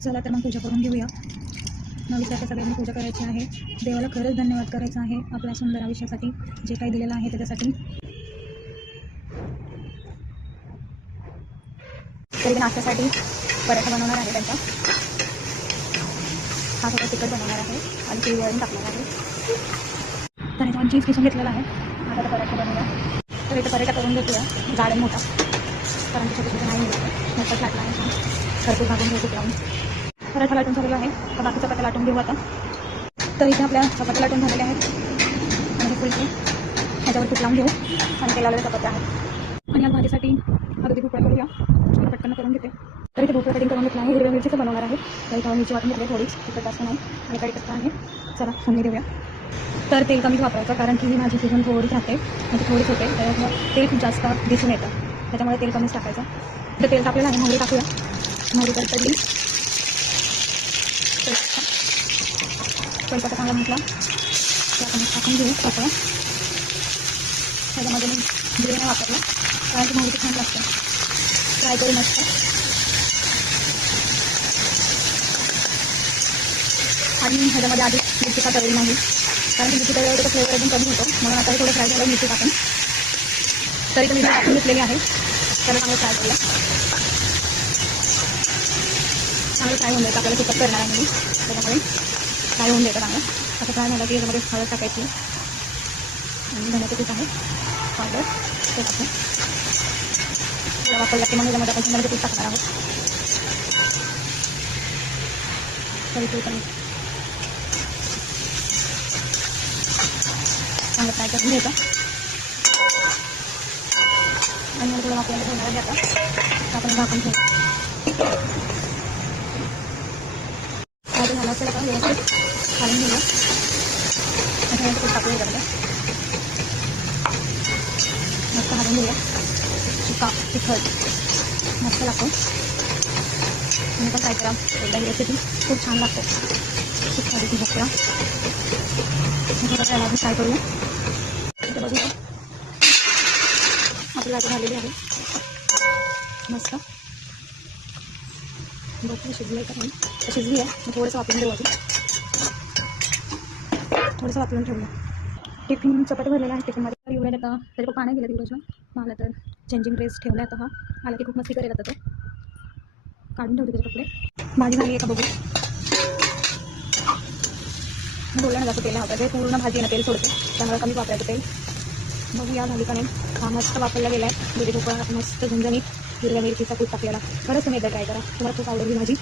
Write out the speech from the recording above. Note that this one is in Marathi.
चला तर मग पूजा करून घेऊया. नवीसारख्या सगळ्यांनी पूजा करायची आहे. देवाला खरंच धन्यवाद करायचा आहे आपल्या सुंदर आयुष्यासाठी, जे काही दिलेलं आहे त्याच्यासाठी. तरी नाश्त्यासाठी पराठा बनवणार आहे त्यांचा. हा थोडा तिखट बनवणार आहे आणि ती वरून टाकणार आहे. तर याच्यावर चीज किसून घेतलेला आहे. आता पराठा बनवूया. तर इथं पराठा करून घेतोया गाडन मोठा, कारण की छोटे छोटे नाही मिळतं. मोठंच लाटला आहे. खरपूस भाजून घेऊ तूप लावून. पराठा लाटून झालेला आहे. तर बाकी चपात्या लाटून घेऊ आता. तर इथे आपल्या चपात्या लाटून झालेल्या आहेत आणि फुलके ह्याच्यावर तूप लावून घेऊ आणि ते लावलेल्या चपात्या आहेत. आणि या भाजीसाठी अगदी भोपळा करूया. पटकन करून घेते. तर इथे भोपळा कटिंग करून घेतला आहे. हिरव्या मिरचीचं बनवणार आहे. तर इथं मिरची वाटून घेतली थोडीच, तिखट जास्त नाही आणि कढीपत्ता आहे. चला फोडणी देऊया. तर तेल कमीच वापरायचं, कारण की ही भाजी शिजून थोडीच राहते, म्हणजे थोडीच होते. त्याच्यामुळे तेल खूप जास्त दिसून येतं, त्याच्यामुळे तेल कमीच टाकायचं. तर तेल टाकलेलं आहे. मोहरी टाकूया. मोहरी तडतडली. कढीपत्ता चांगला म्हटला तर आपण टाकून घेऊ. टाकूया. त्याच्यामध्ये मी जिरे नाही वापरलं, कारण की मोहरी छान लागतं. फ्राय करू मस्त. आणि ह्याच्यामध्ये आधी मिरची का तळली नाही, कारण की मिरची तळल्यावर त्याचा फ्लेवर एकदम कमी होतो, म्हणून आता थोडं फ्राय झालं मिरची टाकून. तरी तर मिरची टाकून घेतलेली आहे. त्याला चांगलं फ्राय करूया. चांगलं फ्राय होऊन द्यायचं. आपल्याला सुकट करणार आहे मी, त्याच्यामुळे फ्राय होऊन द्यायचं चांगलं. असं फ्राय झालं की याच्यामध्ये हळद टाकायची आणि धण्याचं पीठ आहे पावडर ते टाकून वापरला की मग याच्यामध्ये आपण धण्याचं पीठ टाकणार आहोत. तरी ते पण चांगलं फ्राय करून घ्यायचं आणि थोडं आपल्याला ठेवणार द्यायचा. आपण झाकून ठेवू. फ्राय झालं असेल आता व्यवस्थित घालून घेऊया. धण्याचं पीठ टाकूया याच्यामध्ये. मस्त घालून घेऊया. सुका तिखट मस्त लागतो. तुम्ही पण ट्राय करा एकदा. ही रेसिपी खूप छान लागतो. खूप सारी ती भोपळा थोडं त्याला आधी फ्राय करूया. इथे बघूया आपली भाजी झालेली आहे मस्त. भोपळी शिजली आहे का नाही? शिजली आहे. थोडंसं वापरून देऊ. अजून थोडंसं वापरून ठेवूया. टिफिन चपाती भरलेला आहे. टिफिनमध्ये एवढ्या आता त्याच्या पप्पा नाही गेलं दिवसभर. मला तर चेंजिंग ड्रेस ठेवला आता. हा आला की खूप मस्ती करेल आता. तो काढून ठेवते त्याचे कपडे. भाजी झाली आहे का बघू. बोलला ना जास्त तेल होतं, ते पूर्ण भाजी आहे ना तेल सोडते, त्यामुळे कमी वापरायचं तेल. बघूया झाली का नाही. हा मस्त वापरला गेला आहे. दुधी भोपळा मस्त झणझणीत हिरव्या मिरचीचा कूट टाकलेला. खरंच तुम्ही एकदा ट्राय करा. तुम्हाला खूप आवडेल ही भाजी.